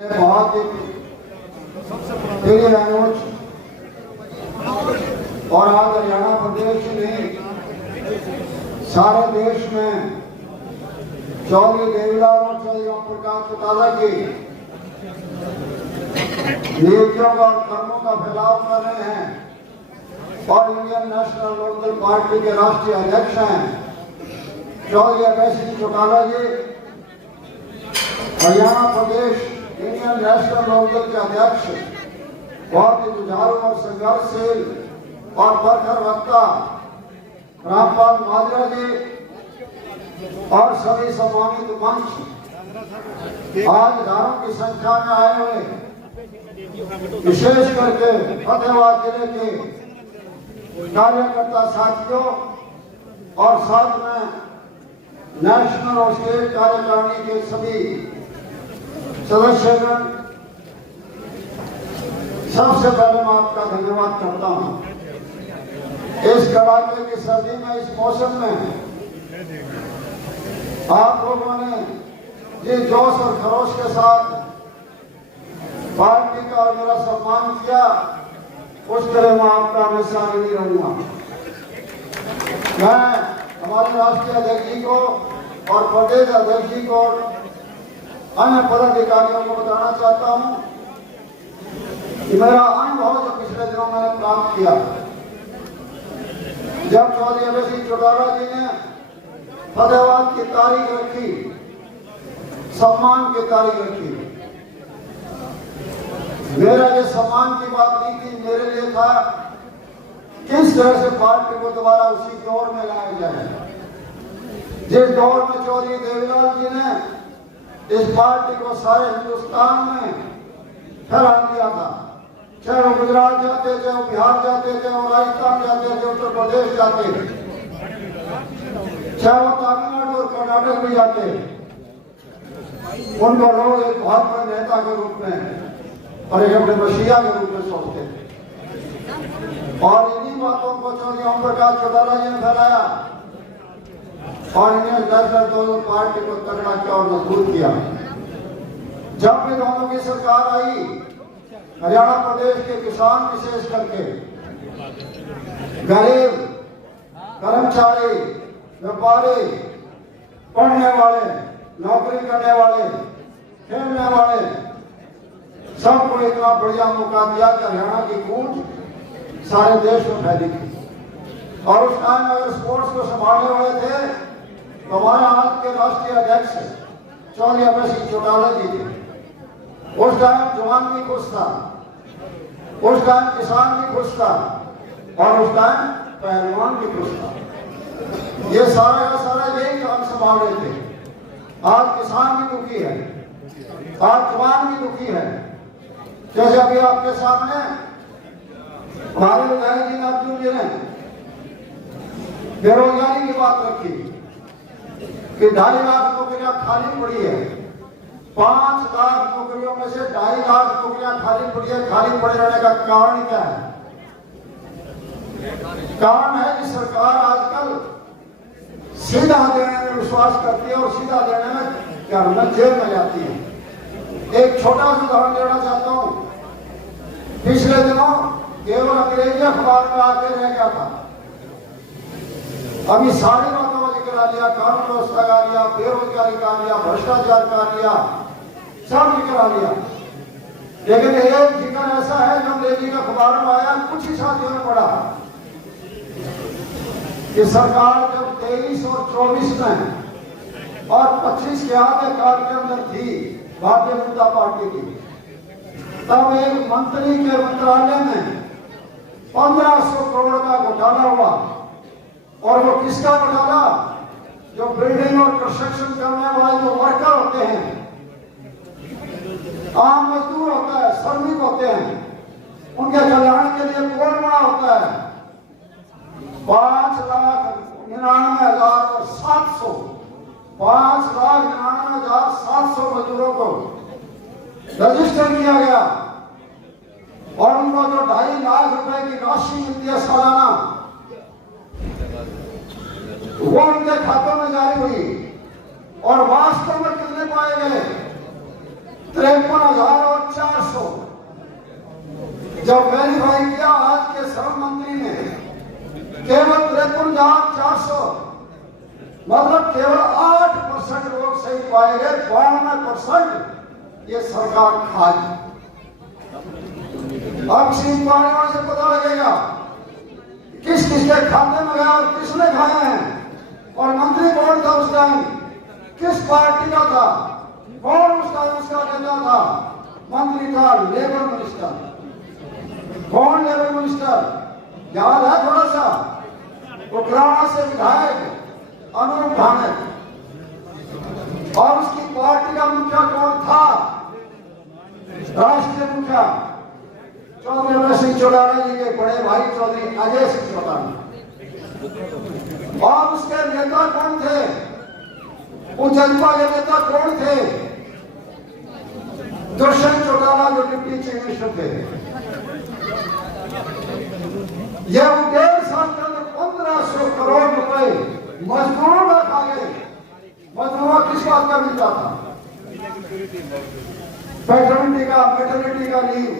बहुत ही अनुज और आज हरियाणा प्रदेश में सारे देश में चौधरी देवीलाल और चौधरी ओम प्रकाश चौटाला की नीतियों और कर्मों का फैलाव कर रहे हैं और इंडियन नेशनल लोकदल पार्टी के राष्ट्रीय अध्यक्ष हैं चौधरी अभय सिंह चौटाला जी। हरियाणा प्रदेश इंडियन नेशनल लोकदल के अध्यक्ष बहुत ही जुझारू और संघर्षशील और प्रखर वक्ता रामपाल माजरा जी और सभी सम्मानित मंच आज हजारों की संख्या में आए हुए विशेष करके फतेहाबाद जिले के कार्यकर्ता साथियों और साथ में नेशनल और स्टेट कार्यकारिणी के सभी सदस्यगण, सबसे पहले मैं आपका धन्यवाद करता हूं। इस कड़ाके की सर्दी में इस मौसम में आप लोगों ने जिस जोश और खरोश के साथ पार्टी का और मेरा सम्मान किया उसके लिए मैं आपका हमेशा ऋणी रहूंगा। मैं हमारे राष्ट्रीय अध्यक्ष जी को और प्रदेश अध्यक्ष जी को अन्य पदाधिकारियों को बताना चाहता हूं कि मेरा अनुभव जो पिछले दिनों मैंने प्राप्त किया जब चौधरी अभय सिंह चौटाला जी ने फतेहाबाद की तारीख रखी, सम्मान की तारीख रखी, मेरा ये सम्मान की बात नहीं थी, मेरे लिए था किस तरह से पार्टी को दोबारा उसी दौर में लाया जाए जिस दौर में चौधरी देवीलाल जी ने इस पार्टी को सारे हिंदुस्तान में फैला दिया था। चाहे वो गुजरात जाते, चाहे वो बिहार जाते, चाहे वो राजस्थान जाते, चाहे उत्तर प्रदेश जाते, चाहे वो तमिलनाडु और कर्नाटक भी जाते, उनको लोग एक बहुत बड़े नेता के रूप में और एक अपने मसीहा के रूप में सोचते थे। और इन्हीं बातों को चौधरी ओम प्रकाश चौटाला जी ने फैलाया और इंडियन नेशनल लोकदल पार्टी को तगड़ा किया और मजबूत किया। जब भी दोनों की सरकार आई, हरियाणा प्रदेश के किसान विशेष करके गरीब, कर्मचारी, व्यापारी, पढ़ने वाले, नौकरी करने वाले, खेलने वाले, सबको इतना बढ़िया मौका दिया कि हरियाणा की गूंज सारे देश में फैली थी। और उस टाइम अगर स्पोर्ट्स को संभालने वाले थे तो हमारे आज के राष्ट्रीय अध्यक्ष चौधरी अभय सिंह चौटाला जी थे। उस टाइम जवान भी खुश था, उस टाइम किसान भी खुश था और उस टाइम पहलवान भी खुश था। ये सारा का सारा यही काम संभाल रहे थे। आज किसान भी दुखी है, आज जवान भी दुखी है। जैसे अभी आपके सामने हमारे विधायक जी अर्जुन जी ने बेरोजगारी की बात रखी कि 2.5 लाख नौकरियां खाली पड़ी है। 5 लाख नौकरियों में से 2.5 लाख नौकरियां खाली पड़ी है। खाली पड़े रहने का कारण क्या है? कारण है कि सरकार आजकल सीधा देने में विश्वास करती है और सीधा देने में क्या जेल में जाती है। एक छोटा सा उदाहरण देना चाहता हूं। पिछले दिनों केवल अंग्रेजी अखबार में आके रह गया था, अभी सारी बातों का जिक्र आ लिया, कानून व्यवस्था का लिया, बेरोजगारी का लिया, भ्रष्टाचार का लिया, सब जिक्र आ लिया। लेकिन एक जिक्र ऐसा है जो अंग्रेजी का अखबार में आया, कुछ ही साथियों ने पढ़ा कि सरकार जब 23 और 24 में और 25 के आधे काल के अंदर थी भारतीय जनता पार्टी की, तब एक मंत्री के मंत्रालय में 1500 करोड़ का घोटाला हुआ। और वो किसका घोटाला? जो बिल्डिंग और कंस्ट्रक्शन करने वाले जो वर्कर होते हैं, आम मजदूर होता है, श्रमिक होते हैं, उनके कल्याण के लिए कौन बना होता है? 5,99,700 5,99,700 मजदूरों को रजिस्टर किया गया और उनको जो 2.5 लाख रुपए की राशि मिलती है सालाना, वो उनके खातों में जारी हुई। और वास्तव में कितने पाए गए? 53,400 जब वेरीफाई किया आज के श्रम मंत्री ने, केवल 53,400, मतलब केवल 8% लोग सही पाए गए, 92% ये सरकार खाई। अब सिंह पाने से पता लगेगा किस किस के खाते में गया और किसने खाए हैं, और मंत्री कौन था उस टाइम, किस पार्टी का था, कौन उसका नेता था। मंत्री था लेबर मिनिस्टर। कौन लेबर मिनिस्टर याद है थोड़ा सा? उकराना से विधायक अनूप धानक, और उसकी पार्टी का मुखिया कौन था, राष्ट्रीय मुखिया चौधरी अमर सिंह चौटाला जी के बड़े भाई चौधरी अजय सिंह चौटाला। और उसके नेता कौन थे, उस जनता के नेता कौन थे? दुष्यंत चौटाला जो डिप्टी चीफ मिनिस्टर थे। यह 1.5 साल के अंदर 1500 करोड़ रुपए मजदूरों में खा गए। मजदूरों किस बात का मिलता था? मेटर्निटी का लीव,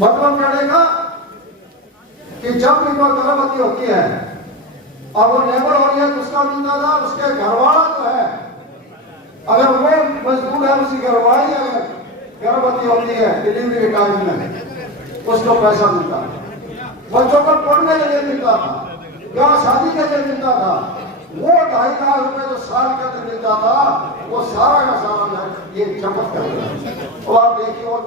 मतलब कहने कि जब भी कोई गर्भवती होती है और वो लेबर हो रही है तो उसका मिलता था। उसके घरवाला तो है, अगर वो मजदूर है, उसकी घरवाली अगर गर्भवती होती है डिलीवरी के टाइम में, उसको पैसा मिलता था। बच्चों को पढ़ने के लिए मिलता था, या शादी के लिए मिलता था। वो 2.5 लाख रुपए जो साल के अंदर मिलता था, वो सारा का सारा ये जब्त कर दिया। और आप देखिए और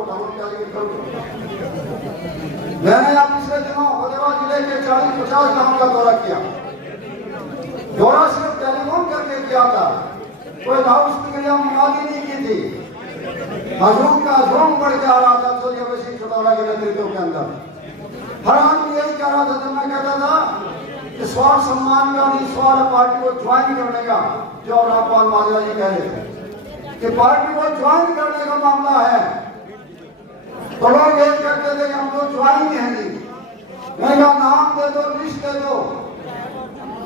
मैंने आप पिछले दिनों फतेहाबाद जिले के 40-50 गांव का दौरा किया। दौरा सिर्फ टेलीफोन करके किया था, कोई लाउड स्पीकर या मुनादी नहीं की थी। हजूम का हजूम बढ़ के आ रहा था चौधरी अमर सिंह चौटाला के नेतृत्व के अंदर। हर आदमी यही कह रहा था, जब मैं कहता था कि सवाल सम्मान का नहीं, सवाल पार्टी को ज्वाइन करने का, जो रामपाल माजरा जी कह रहे थे कि पार्टी को ज्वाइन करने का मामला है, तो लोग ये कहते थे कि हम तो ज्वाइन ही हैं। मैंने कहा नाम दे दो, लिस्ट दे दो।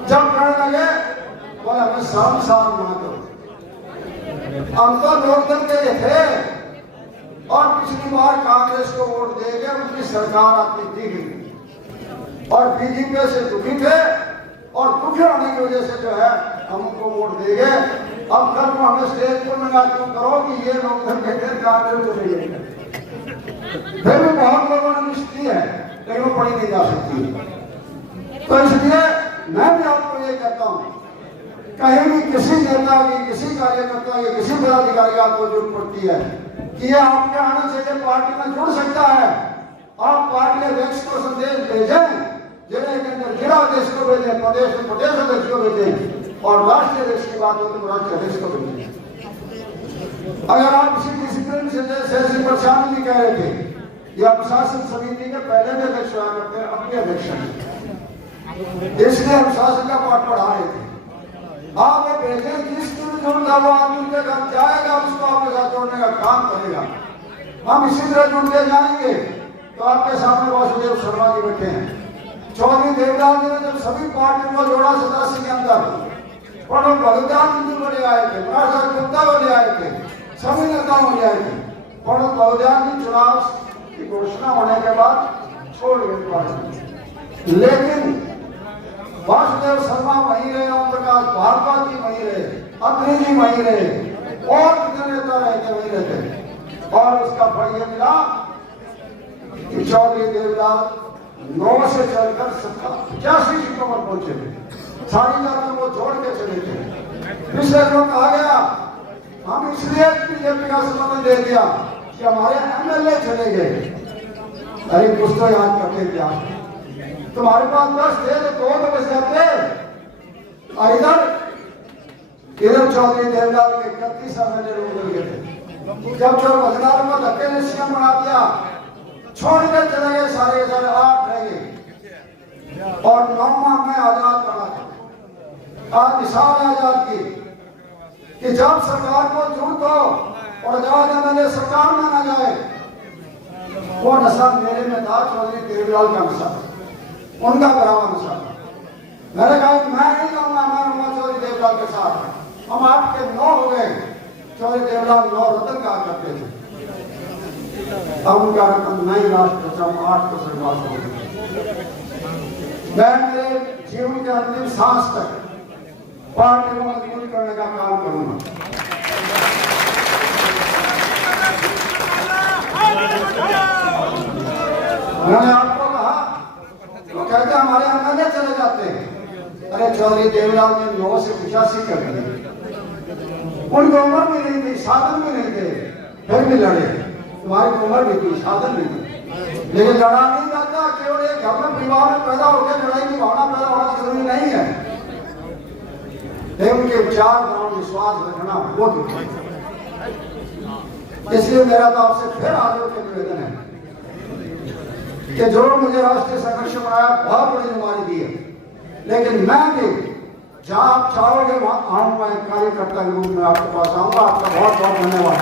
जब कहने लगे बोले हमें शर्मसार ना करो, हम तो लोकदल के थे और पिछली बार कांग्रेस को वोट देके उनकी सरकार अपनी दी गई और बीजेपी से दुखी थे, और दुखी होने की वजह से जो है हम उनको वोट देंगे। अब कल को हमें स्टेज पर लगा क्यों करो कि ये लोकदल के थे, कांग्रेस को नहीं है। फिर भी बहुत लोगों ने लिस्ट दी है, लेकिन वो पढ़ी नहीं जा सकती। तो इसलिए मैं भी आपको ये कहता हूँ, कहीं भी किसी नेता की, किसी कार्यकर्ता की, किसी पदाधिकारी की आपको जरूरत पड़ती है कि ये आपके आने से ये पार्टी में जुड़ सकता है, आप पार्टी अध्यक्ष को संदेश भेजें, जिले के अंदर जिला अध्यक्ष को भेजें, प्रदेश में प्रदेश अध्यक्ष को भेजें, और राष्ट्रीय अध्यक्ष की बात हो तो राष्ट्रीय अध्यक्ष को भेजें। अगर आप इसी डिसिप्लिन से जैसे परेशानी भी कह रहे थे, ये अनुशासन समिति के पहले भी अध्यक्ष हुआ करते हैं, अब भी अध्यक्ष हैं, इसलिए अनुशासन का पाठ पढ़ा रहे थे। आप वो भेजें, जिसकी जुड़ता वो आदमी के घर जाएगा, उसको आपके साथ जोड़ने का काम करेगा। हम इसी तरह जुड़ते जाएंगे। तो आपके सामने वासुदेव शर्मा जी बैठे हैं, चौधरी देवलाल जी ने जब सभी पार्टियों को जोड़ा 87 के अंदर, प्रणब बहुध्यान जी को ले आए थे, प्रसाद गुप्ता को ले आए थे, सभी नेताओं ले आए थे। प्रणब बहुध्यान जी चुनाव की घोषणा होने के बाद छोड़ गए पार्टी, लेकिन वासुदेव शर्मा वहीं रहे, ओम प्रकाश भारद्वाज जी वहीं रहे, अग्नि जी वहीं रहे, और कितने नेता रहे थे वहीं रहते। और उसका फल ये मिला कि चौधरी देवलाल 9 से चलकर 85 सीटों पर पहुंचे थे, सारी जातियों को जोड़ के चले थे। पिछले दिनों कहा गया हम इसलिए बीजेपी का समर्थन दे दिया कि हमारे एमएलए चले गए। अरे कुछ तो याद करते क्या, तुम्हारे पास 10 थे तो 2 तो बच जाते। इधर चौधरी देवलाल के 31 एमएलए लोग गए थे। जब मजदारों को धक्के ने सीएम बना दिया, छोड़ कर चले गए, सारे 8 रह गए, और 9 माह में आजाद बना था। आज मिसाल आजाद की कि जब सरकार को झूठ हो और आजाद एमएलए सरकार में ना जाए, वो नशा मेरे में था, चौधरी देवलाल का नशा, उनका बराबर नशा था। मैंने कहा मैं नहीं जाऊंगा, मैं चौधरी देवलाल के साथ। हम 8 के 9 हो गए, चौधरी देवलाल 9 रत्न कहा करते थे। अब उनका रकम नहीं राष्ट्र 8% बात हो गई। मैं मेरे जीवन के अंतिम सांस तक पार्टी को मजबूत करने का काम करूंगा। मैंने आपको कहा तो कहते हमारे एमएलए चले जाते हैं। अरे चौधरी देवलाल ने 9 से 85 कर दिए। उनको उम्र भी नहीं थी, साधन भी नहीं थे, फिर भी लड़े। तुम्हारी उम्र भी थी, साधन भी थी, लेकिन लड़ा नहीं जाता। केवल एक घर में परिवार में पैदा होकर लड़ाई की भावना पैदा होना जरूरी नहीं है। लेकिन उनके विचार और विश्वास रखना बहुत जरूरी है। इसलिए मेरा तो आपसे फिर आगे के निवेदन है कि जो मुझे राष्ट्रीय संघर्ष में आया बहुत बड़ी बीमारी दी है, लेकिन मैं भी जहां आप चाहोगे वहां आऊंगा, एक कार्यकर्ता के रूप में आपके पास आऊंगा। आपका बहुत बहुत धन्यवाद।